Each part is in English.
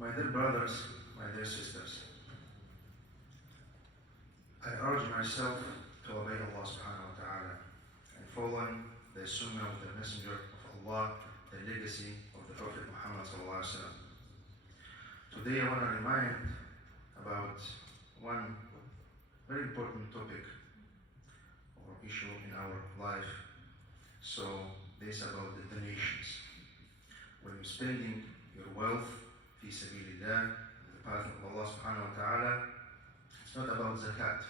My dear brothers, my dear sisters, I urge myself to obey Allah subhanahu wa ta'ala and following the sunnah of the Messenger of Allah, the legacy of the Prophet Muhammad sallallahu alaihi wasallam. Today I want to remind about one very important topic or issue in our life. So this is about the donations. When you're spending your wealth fi sabilillah, in the path of Allah subhanahu wa ta'ala, it's not about zakat.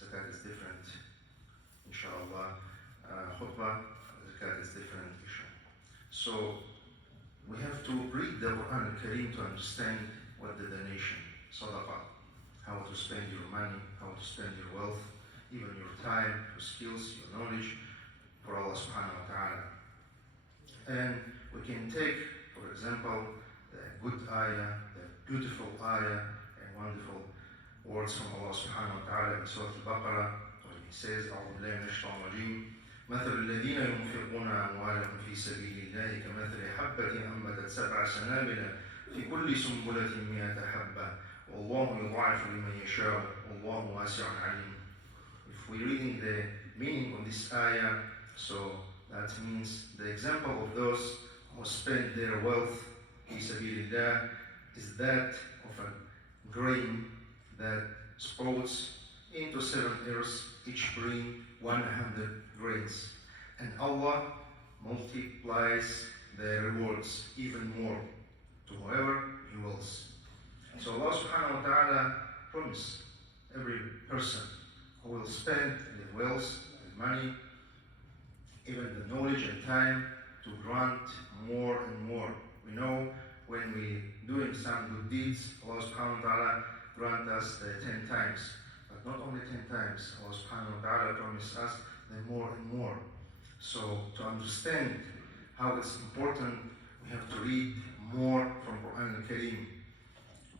Zakat is different, inshallah. Khutbah, zakat is different issue. So we have to read the Quran al-Kareem to understand what the donation, sadaqah, how to spend your money, how to spend your wealth, even your time, your skills, your knowledge, for Allah subhanahu wa ta'ala. And we can take, for example, the good ayah, the beautiful ayah, and wonderful words from Allah subhanahu wa ta'ala in Surah Al-Baqarah, when He says, أعوذ بالله من الشيطان الرجيم مثل الذين ينفقون أموالهم في سبيل الله كمثل حبة أنبتت 7 سنابل في كل سنبلة 100 حبة والله يضاعف لمن يشاء والله واسع عليم. If we're reading the meaning of this ayah, so that means the example of those who spend their wealth fi sabilillah is that of a grain that sprouts into 7 earths, each bring 100 grains. And Allah multiplies the rewards even more to whoever He wills. So Allah subhanahu wa ta'ala promised every person who will spend the wealth, the money, even the knowledge and time to grant more and more. We know when we doing some good deeds, Allah subhanahu wa ta'ala grant us the 10 times. But not only 10 times, Allah subhanahu wa ta'ala promised us the more and more. So to understand how it's important, we have to read more from Quran al-Kareem.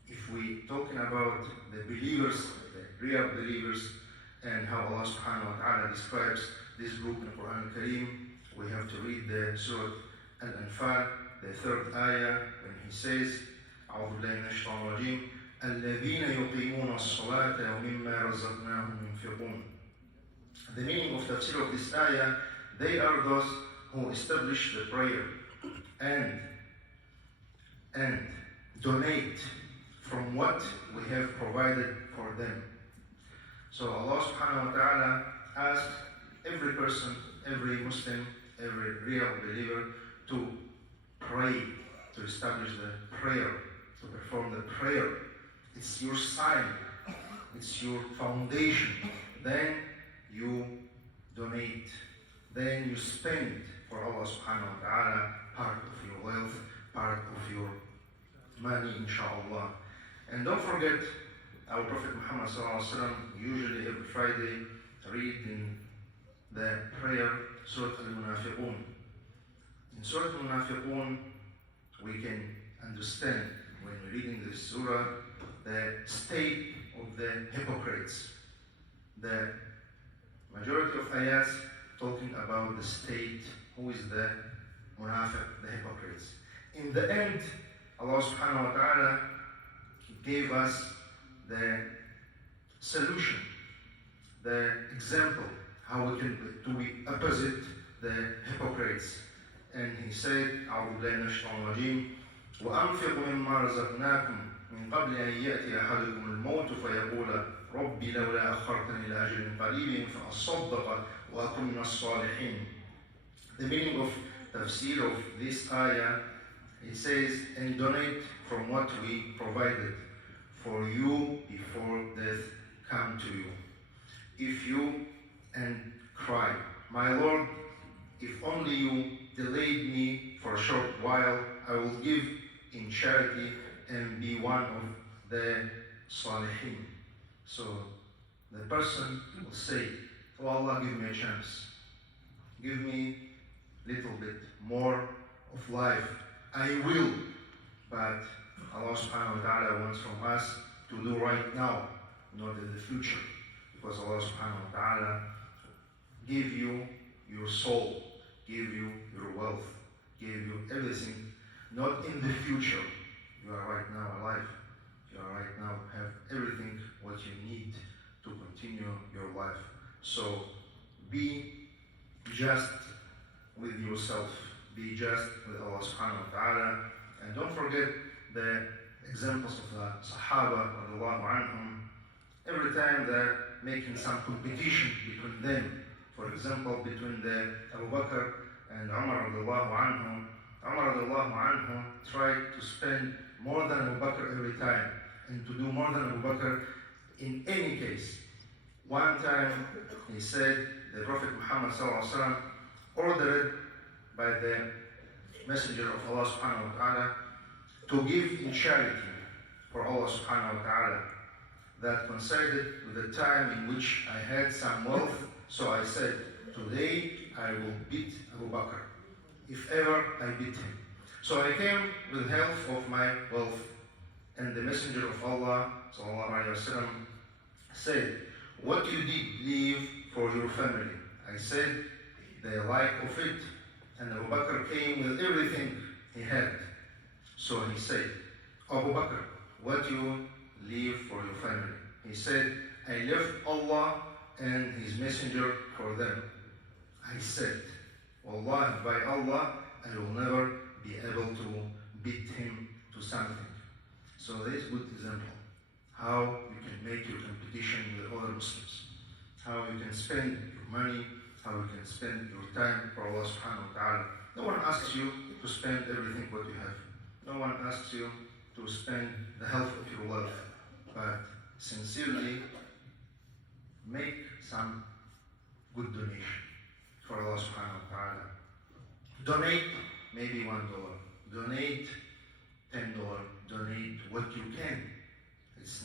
If we talking about the believers, the real believers, and how Allah subhanahu wa ta'ala describes this group in Quran al-Kareem, we have to read the Surah Al-Anfal, the 3rd ayah, when He says, أعوذ بالله من الشيطان الرجيم الذين يقيمون الصلاة ومما رزقناهم ينفقون. The meaning of tafsir of this ayah, they are those who establish the prayer and donate from what we have provided for them. So Allah subhanahu wa ta'ala asks every person, every Muslim, every real believer to pray, to establish the prayer, to perform the prayer. It's your sign, it's your foundation. Then you donate, then you spend for Allah subhanahu wa ta'ala part of your wealth, part of your money, inshallah. And don't forget, our Prophet Muhammad sallallahu alaihi wasallam usually every Friday read in the prayer Surah Al-Munafiqun. In Surah Al-Munafiqun, we can understand when we're reading this surah the state of the hypocrites. The majority of ayahs talking about the state, who is the munafiq, the hypocrites. In the end, Allah subhanahu wa ta'ala gave us the solution, the example, how we can do opposite the hypocrites. And He said, أعوذ بالله من الشيطان الرجيم وأنفقوا مما رزقناكم من قبل أن يأتي أحدكم الموت فيقول ربي لولا أخرتني إلى أجل قريب فأصدق وأكن من الصالحين. The meaning of tafsir of this ayah, it says, and donate from what we provided for you before death come to you. If you and cry, my Lord, if only you delayed me for a short while, I will give in charity and be one of the salihin. So the person will say, oh Allah, give me a chance. Give me a little bit more of life. I will. But Allah subhanahu wa ta'ala wants from us to do right now, not in the future. Because Allah subhanahu wa ta'ala give you your soul, give you your wealth, give you everything, not in the future, You are right now alive. You are right now have everything what you need to continue your life. So be just with yourself. Be just with Allah subhanahu wa ta'ala. And don't forget the examples of the Sahaba radiallahu anhum. Every time they're making some competition between them. For example, between the Abu Bakr and Umar radiallahu anhum. Umar radiallahu anhum tried to spend more than Abu Bakr every time and to do more than Abu Bakr in any case. One time he said the Prophet Muhammad sallallahu alaihi wasallam ordered by the Messenger of Allah subhanahu wa ta'ala to give in charity for Allah subhanahu wa ta'ala. That coincided with the time in which I had some wealth, so I said, today I will beat Abu Bakr, if ever I beat him. So I came with help of my wealth, and the Messenger of Allah sallallahu alaihi wasallam said, what you did leave for your family? I said, the like of it. And Abu Bakr came with everything he had. So he said, Abu Bakr, what you leave for your family? He said, I left Allah and His Messenger for them. I said, Wallahi, by Allah, I will never be able to beat him to something. So that is a good example. How you can make your competition with other Muslims. How you can spend your money, how you can spend your time for Allah subhanahu wa ta'ala. No one asks you to spend everything what you have. No one asks you to spend the health of your wealth. But sincerely, make some good donation for Allah subhanahu wa ta'ala. Donate maybe $1. Donate $10. Donate what you can. It's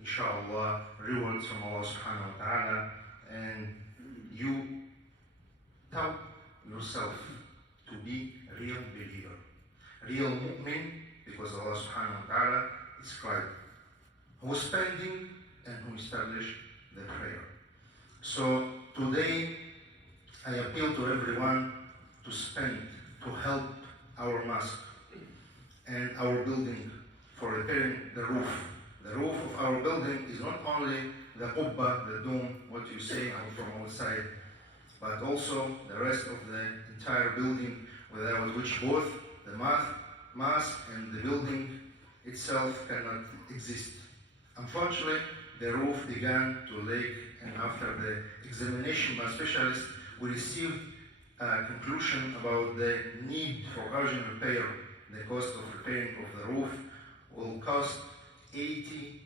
inshallah rewards from Allah subhanahu wa ta'ala, and you tell yourself to be a real believer, real mu'min, because Allah subhanahu wa ta'ala described who is spending and who established the prayer. So today I appeal to everyone to spend, to help our mosque and our building for repairing the roof. The roof of our building is not only the qubba, the dome, what you say from outside, but also the rest of the entire building, without which both the mosque and the building itself cannot exist. Unfortunately, the roof began to leak, and after the examination by specialists, we received a conclusion about the need for urgent repair. The cost of repairing of the roof will cost $80,100.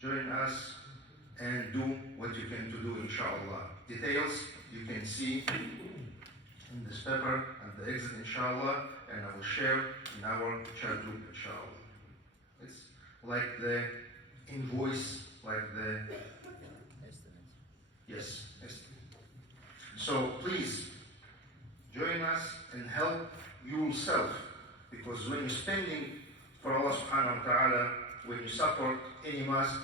Join us and do what you can to do, inshallah. Details you can see in this paper at the exit, inshallah, and I will share in our chat group, inshallah. It's like the invoice, like the yes, estimate. So please join us and help yourself, because when you're spending for Allah subhanahu wa ta'ala, when you support any mosque,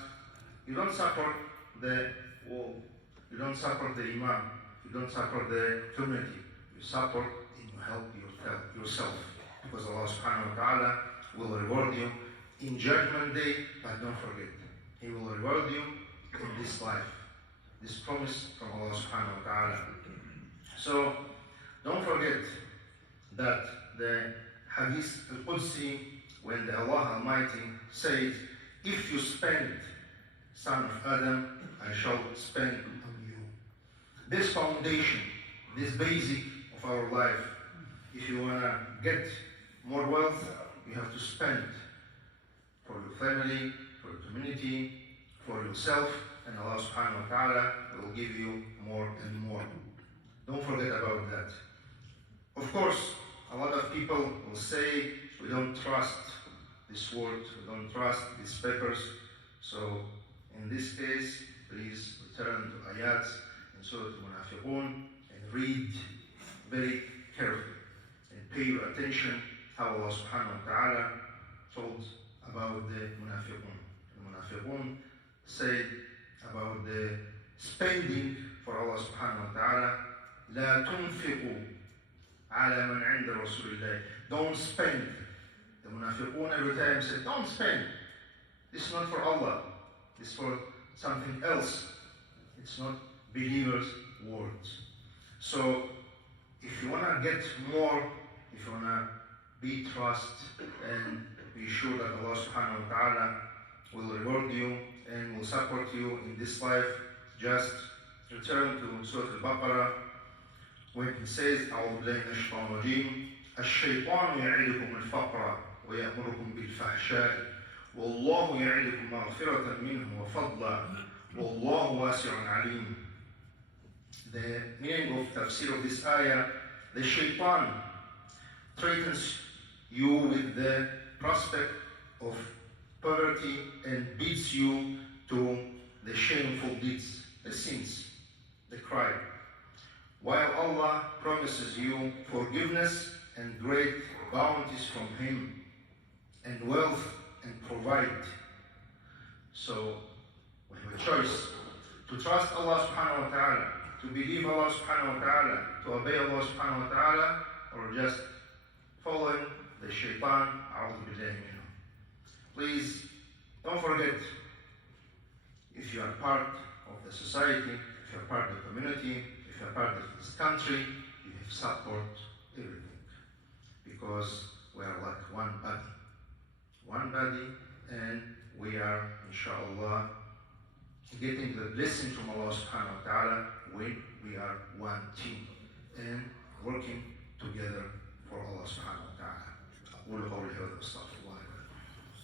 you don't support the wall, you don't support the imam, you don't support the community, you support and you help yourself, because Allah subhanahu wa ta'ala will reward you in Judgment Day. But don't forget, He will reward you in this life. This promise from Allah subhanahu wa ta'ala. So don't forget that the Hadith al-Qudsi, when the Allah Almighty says, if you spend, son of Adam, I shall spend on you. This foundation, this basic of our life, if you want to get more wealth, you have to spend for your family, for your community, for yourself, and Allah subhanahu wa ta'ala will give you more and more. Don't forget about that. Of course, a lot of people will say, we don't trust this word, we don't trust these papers. So in this case, please return to ayats in Surah Al-Munafiqun and read very carefully and pay your attention how Allah subhanahu wa ta'ala told about the Munafiqun. The Munafiqun said about the spending for Allah subhanahu wa ta'ala, لا تنفقوا على من عند رسول الله. Don't spend. The munafiqun every time say, don't spend. This is not for Allah. This is for something else. It's not believers' words. So, if you want to get more, if you want to be trust and be sure that Allah subhanahu wa ta'ala will reward you and will support you in this life, just return to Surah Al-Baqarah when it says, أعوذ بالله من الشيطان الرجيم الشيطان يعدكم الفقر ويأمركم بالفحشاء والله يعدكم مغفرة منه وفضلا والله واسع عليم. The meaning of tafsir of this ayah, the shaitan threatens you with the prospect of poverty and beats you to the shameful deeds, the sins, the crime, while Allah promises you forgiveness and great bounties from Him and wealth and provide. So we have a choice to trust Allah subhanahu wa ta'ala, to believe Allah subhanahu wa ta'ala, to obey Allah subhanahu wa ta'ala, or just following the shaitan. A'udhu billahi minhu. Please don't forget, if you are part of the society, if you are part of the community, if you are part of this country, you have support everything. Because we are like one body, and we are, inshallah, getting the blessing from Allah subhanahu wa ta'ala when we are one team and working together for Allah subhanahu wa ta'ala.